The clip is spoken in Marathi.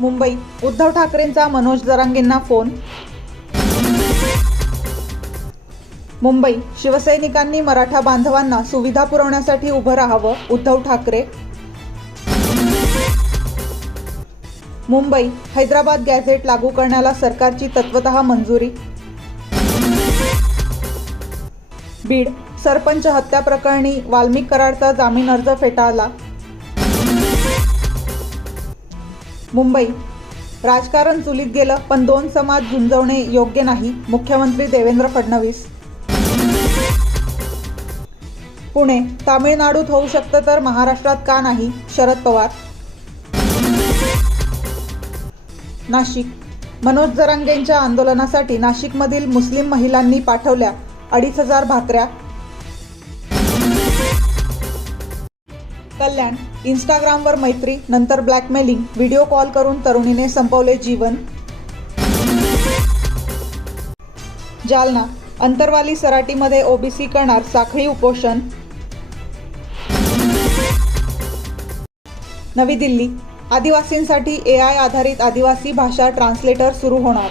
मुंबई, उद्धव ठाकरेंचा मनोज जरांगेंना फोन. मुंबई, शिवसैनिकांनी मराठा बांधवांना सुविधा पुरवण्यासाठी उभं राहावं, उद्धव ठाकरे. मुंबई, हैदराबाद गॅझेट लागू करण्याला सरकारची तत्वतः मंजुरी. बीड, सरपंच हत्या प्रकरणी वाल्मिक कराडचा जामीन अर्ज फेटाळला. मुंबई, राजकारण चुलीत गेलं पण दोन समाज झुंजवणे योग्य नाही, मुख्यमंत्री देवेंद्र फडणवीस. पुणे, तामिळनाडूत होऊ शकतं तर महाराष्ट्रात का नाही, शरद पवार. नाशिक, मनोज जरांगेंच्या आंदोलनासाठी नाशिकमधील मुस्लिम महिलांनी पाठवल्या 2,500 भाकऱ्या. कल्याण, इंस्टाग्रामवर मैत्री, नंतर ब्लॅकमेलिंग, व्हिडिओ कॉल करून तरुणीने संपवले जीवन. जालना, अंतरवाली सराटीमध्ये ओबीसी करणार साखळी उपोषण. नवी दिल्ली, आदिवासींसाठी AI आधारित आदिवासी भाषा ट्रान्सलेटर सुरू होणार.